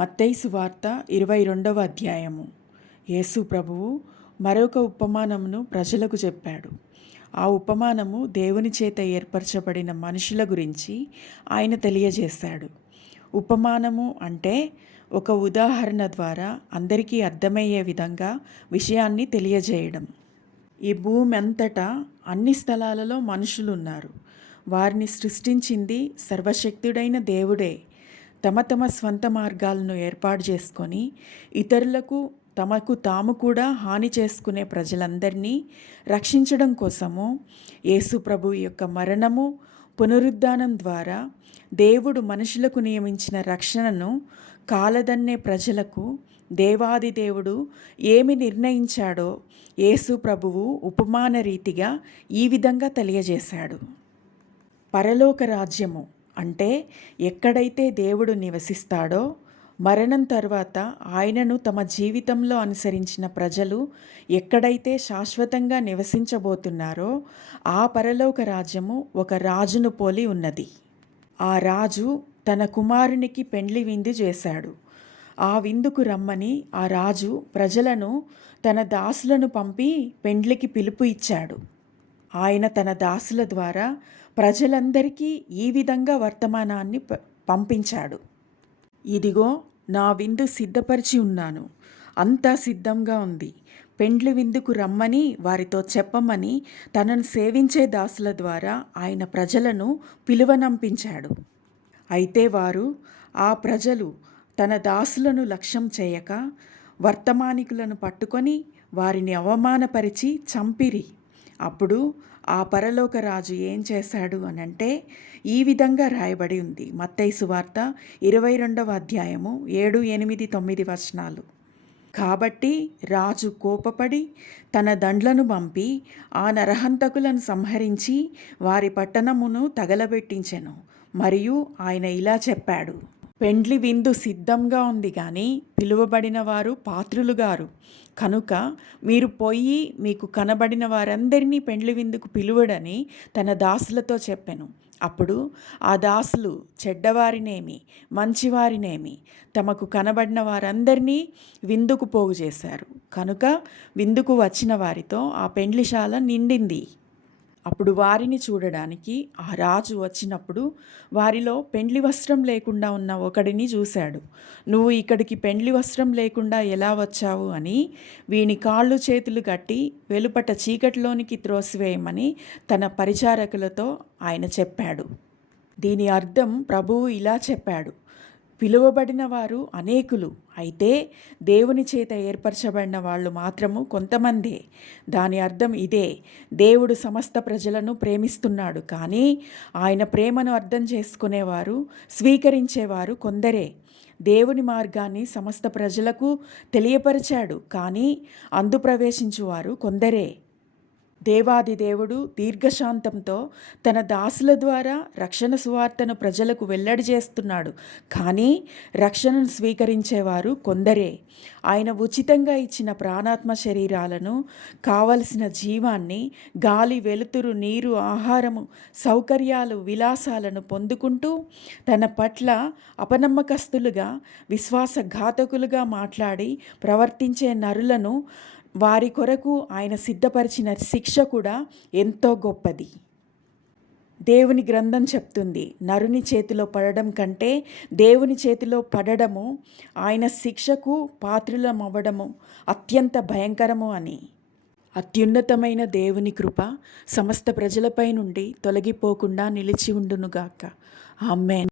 మత్తయి సువార్త 22వ అధ్యాయము. యేసు ప్రభువు మరొక ఉపమానమును ప్రజలకు చెప్పాడు. ఆ ఉపమానము దేవుని చేత ఏర్పరచబడిన మనుషుల గురించి ఆయన తెలియజేశాడు. ఉపమానము అంటే ఒక ఉదాహరణ ద్వారా అందరికీ అర్థమయ్యే విధంగా విషయాన్ని తెలియజేయడం. ఈ భూమి అంతటా అన్ని స్థలాలలో మనుషులు ఉన్నారు. వారిని సృష్టించింది సర్వశక్తుడైన దేవుడే. తమ తమ స్వంత మార్గాలను ఏర్పాటు చేసుకొని ఇతరులకు తమకు తాము కూడా హాని చేసుకునే ప్రజలందరినీ రక్షించడం కోసము యేసు ప్రభు యొక్క మరణము పునరుద్ధానం ద్వారా దేవుడు మనుషులకు నియమించిన రక్షణను కాలదన్నే ప్రజలకు దేవాది దేవుడు ఏమి నిర్ణయించాడో యేసు ప్రభువు ఉపమాన రీతిగా ఈ విధంగా తెలియజేశాడు. పరలోక రాజ్యము అంటే ఎక్కడైతే దేవుడు నివసిస్తాడో, మరణం తర్వాత ఆయనను తమ జీవితంలో అనుసరించిన ప్రజలు ఎక్కడైతే శాశ్వతంగా నివసించబోతున్నారో ఆ పరలోక రాజ్యము ఒక రాజును పోలి ఉన్నది. ఆ రాజు తన కుమారునికి పెండ్లి విందు చేశాడు. ఆ విందుకు రమ్మని ఆ రాజు ప్రజలను తన దాసులను పంపి పెండ్లికి పిలుపు ఇచ్చాడు. ఆయన తన దాసుల ద్వారా ప్రజలందరికీ ఈ విధంగా వర్తమానాన్ని పంపించాడు. ఇదిగో నా విందు సిద్ధపరిచి ఉన్నాను, అంతా సిద్ధంగా ఉంది. పెండ్లి విందుకు రమ్మని వారితో చెప్పమని తనను సేవించే దాసుల ద్వారా ఆయన ప్రజలను పిలువనంపించాడు. అయితే వారు ఆ ప్రజలు తన దాసులను లక్ష్యం చేయక వర్తమానికులను పట్టుకొని వారిని అవమానపరిచి చంపిరి. అప్పుడు ఆ పరలోక రాజు ఏం చేశాడు అనంటే ఈ విధంగా రాయబడి ఉంది. మత్తయి సువార్త 22వ అధ్యాయము 7, 8, 9 వచనాలు. కాబట్టి రాజు కోపపడి తన దండ్లను పంపి ఆ నరహంతకులను సంహరించి వారి పట్టణమును తగలబెట్టించెను. మరియు ఆయన ఇలా చెప్పాడు, పెండ్లి విందు సిద్ధంగా ఉంది కానీ పిలువబడిన వారు పాత్రులు గారు. కనుక మీరు పోయి మీకు కనబడిన వారందరినీ పెండ్లి విందుకు పిలువడని తన దాసులతో చెప్పెను. అప్పుడు ఆ దాసులు చెడ్డవారినేమి మంచివారినేమి తమకు కనబడిన వారందరినీ విందుకు పోగు చేశారు. కనుక విందుకు వచ్చిన వారితో ఆ పెండ్లిశాల నిండింది. అప్పుడు వారిని చూడడానికి ఆ రాజు వచ్చినప్పుడు వారిలో పెండ్లి వస్త్రం లేకుండా ఉన్న ఒకడిని చూశాడు. నువ్వు ఇక్కడికి పెండ్లి వస్త్రం లేకుండా ఎలా వచ్చావు అని వీని కాళ్ళు చేతులు కట్టి వెలుపట చీకటిలోనికి త్రోసివేయమని తన పరిచారకులతో ఆయన చెప్పాడు. దీని అర్థం ప్రభువు ఇలా చెప్పాడు, పిలువబడిన వారు అనేకులు, అయితే దేవుని చేత ఏర్పరచబడిన వాళ్ళు మాత్రము కొంతమందే. దాని అర్థం ఇదే, దేవుడు సమస్త ప్రజలను ప్రేమిస్తున్నాడు కానీ ఆయన ప్రేమను అర్థం చేసుకునేవారు స్వీకరించేవారు కొందరే. దేవుని మార్గాన్ని సమస్త ప్రజలకు తెలియపరిచాడు కానీ అందు ప్రవేశించువారు కొందరే. దేవాది దేవుడు దీర్ఘశాంతంతో తన దాసుల ద్వారా రక్షణ సువార్తను ప్రజలకు వెల్లడి చేస్తున్నాడు కానీ రక్షణను స్వీకరించేవారు కొందరే. ఆయన ఉచితంగా ఇచ్చిన ప్రాణాత్మ శరీరాలను, కావలసిన జీవాన్ని, గాలి, వెలుతురు, నీరు, ఆహారము, సౌకర్యాలు, విలాసాలను పొందుకుంటూ తన పట్ల అపనమ్మకస్తులుగా విశ్వాసఘాతకులుగా మాట్లాడి ప్రవర్తించే నరులను వారి కొరకు ఆయన సిద్ధపరిచిన శిక్ష కూడా ఎంతో గొప్పది. దేవుని గ్రంథం చెప్తుంది, నరుని చేతిలో పడడం కంటే దేవుని చేతిలో పడడము, ఆయన శిక్షకు పాత్రులమవ్వడము అత్యంత భయంకరము అని. అత్యున్నతమైన దేవుని కృప సమస్త ప్రజలపై నుండి తొలగిపోకుండా నిలిచి ఉండునుగాక. ఆమేన్.